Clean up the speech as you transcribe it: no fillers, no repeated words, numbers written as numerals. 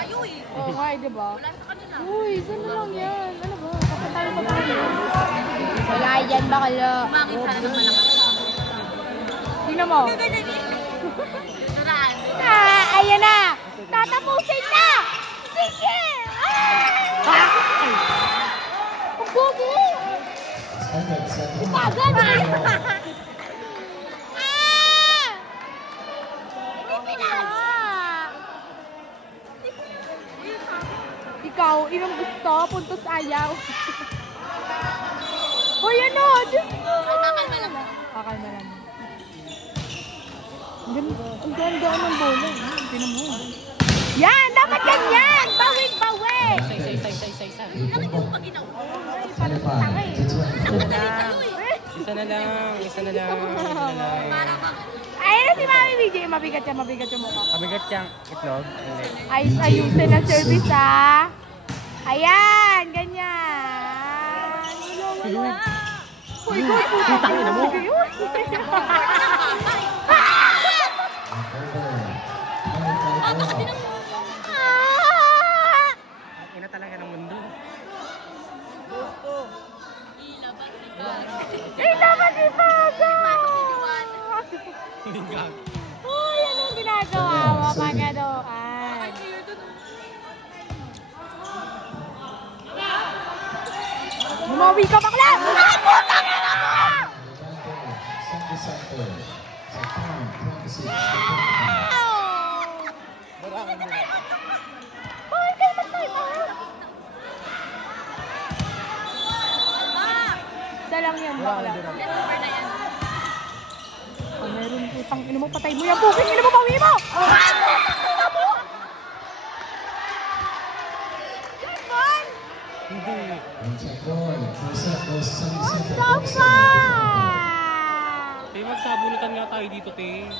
kayo eh. Oo nga, diba? Wala sa kanila. Uy, saan na lang yan? Ano ba? Kapatalo pa tayo. Wala yan, bakala. Mangin sana ng malakas. Tingnan mo. Naraan. Ayan na! Tatapusin na! Sige! Ang bobo! Ipagan! Ikaw, ilang gusto, puntos ayaw. Hoy, ano? Diyos ko! Kakalma lang. Kakalma lang. Ang ganda ng bola. Tinan mo. Yan! Dapat ganyan! Bawig, bawig! Bakit yung pag ginawa? Ay, parang tanga eh. Isa na lang. Parang Ayun na si Mami BJ. Mabigat siya, mabigat yung mukha. Kabigat siyang itlog. Hindi. Ayusin ang service ha. Ayan, ganyan. Uy, Putang ina mo. Ina talaga ng mundo. Eh, dapat ipaga! Gag. Uy, anong ginagawa mo? Pagadoan. Bumawi ka bakla! Ah, putang ina mo! Bakit kayo mag-time out? Isa lang yan, bakla. number na yan. Oh, meron putang ina mo, patay mo yan, buking ina mo, bawi mo! Ah, putang ina mo! Yan, man! Hindi. What the fuck? Te, magsabunutan nga tayo dito, te.